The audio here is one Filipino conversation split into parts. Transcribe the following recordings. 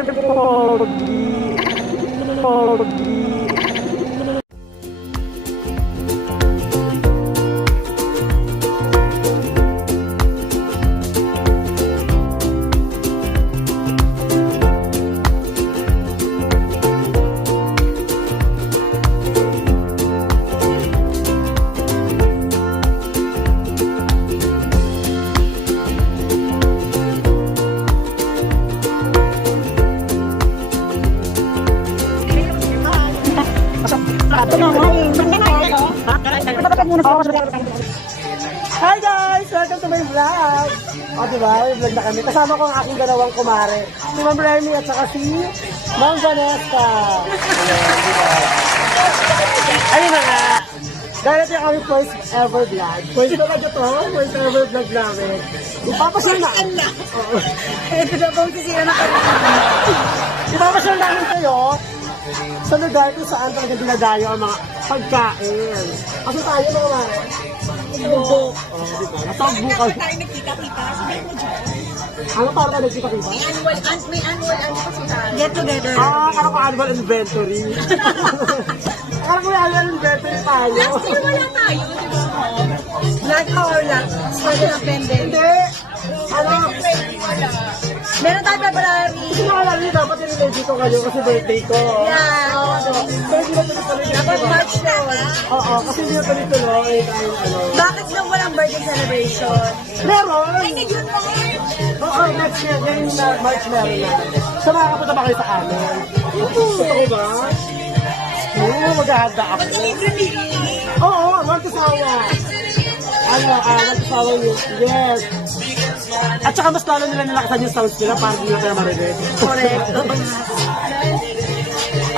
Pogi. Pogi. Hi guys! Welcome to my vlog! O diba, may vlog na kami. Kasama ko ang aking dalawang kumare. Si Ma'am Remy at saka si Ma'am Vanessa. Ayun na nga. Dahil ito yung aming first ever vlog. First talaga to, first ever vlog namin. Ipapasyal na. Ito na po sisira na kami. Ipapasyal namin kayo sa lugar kung saan talaga dinadayo ang mga pagkain. Kasi tayo mga mare. Bubok. Natagbo ka. Tayo nagkita-kita. Sabi mo dyan. Ano para ka nagkita-kita? May annual ano kasi tayo. Get together. Akala ko annual inventory. Akala ko may annual inventory tayo. Last year wala tayo, di ba? Black or black? Pwede na pendant. Hindi. Ano? Meron tayo February. Hindi ko alam niyo, dapat i-ready ko kayo kasi birthday ko. Yeah. Pero hindi na tuloy-tuloy. Dapat March na. Oo, kasi hindi na tuloy-tuloy. Bakit nung walang birthday celebration? Meron! Ay, yun March! Oo, next year, ngayon na March meron na. So, makakapunta ba kayo sa amin? Totoo ba? Oo, maghahanda ako. Oo, magkasawa. Magkasawa yun. Yes. At saka mas lalo nila nilakasan yung sounds nila para hindi na tayo marinig. Correct.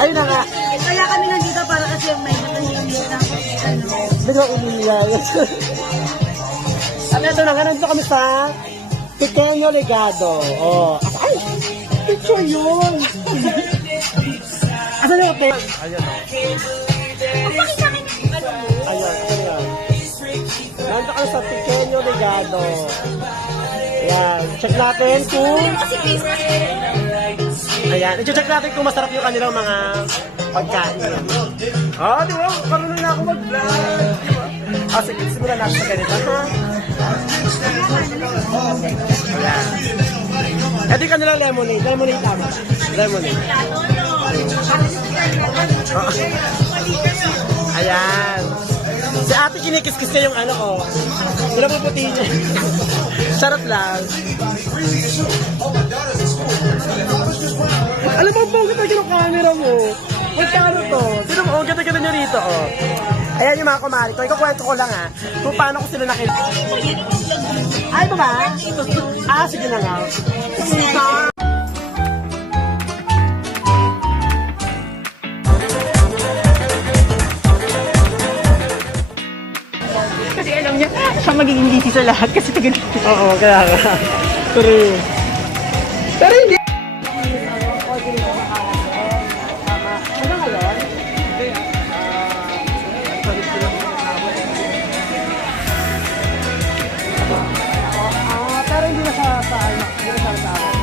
Ayun na nga. Kaya kami nandito para kasi may natahimik na ano. Bigla umingay. At ito na nga, nandito kami sa Pequeño Legado. Oh. Ay! Picture yun! Asan yung hotel? Ayan o. Pakita kami ano mo. Ayan, ayan. Nandito kami sa Pequeño Legado. Ayan, check natin kung... Kasi Christmas Ayan, i-check natin kung masarap yung kanilang mga pagkain. Ah, di ba? Karunong na ako mag-vlog. Ah, sige, simulan natin sa ganito, ha? Ayan. Ito yung kanilang lemonade. Lemonade tama. Lemonade. Ayan. Si ate kinikis-kis niya yung ano ko. Pinapuputi niya. Sarap lang. Alam mo, ang ganda ng camera mo. Magkano to? Sino mo, ang ganda niya rito, oh. Ayan yung mga kumari ko. Ikukwento ko lang, ha. Kung paano ko sila nakita. Ay, ito ba? Ah, sige na nga. kasi alam niya, siya magiging busy sa lahat kasi tagal. Oo, kaya nga. True. Pero hindi. Pero hindi na siya sa ano. Hindi na siya sa akin.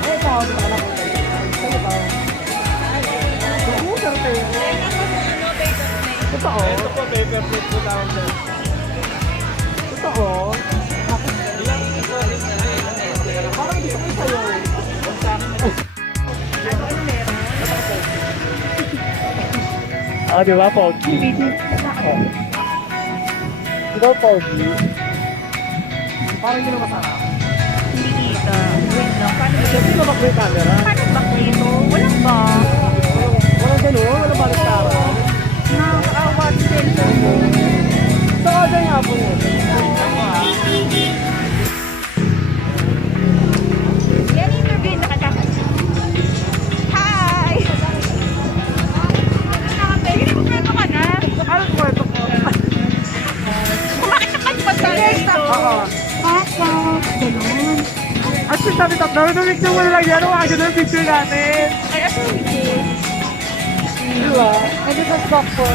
Eh, ikaw, di ba ka napunta? Saan ikaw? Oo, sarte. Totoo. Ito po, paper plate po tawag doon. Totoo. Parang gusto ko sa'yo. Ah, di ba, Pogi? Di ba, Pogi? Parang hindi na masarap. Hindi kita. Wait lang. Paano Siyempre, labak mo yung camera. ba dito? Walang ba? Walang gano'n, walang baliktaran. Nakakaawa sa cellphone mo. Sa order nga po yun. Yan interview na katapos. Hi! Nakapagay mo kwento ka na. Anong kwento ko? Bakit nakalipas tayo dito? Oo. Papa. Ganun. At sabi tatlo, nung mo lang yan, wala ganun yung picture natin. Ay, asa yung Diba? I just was back for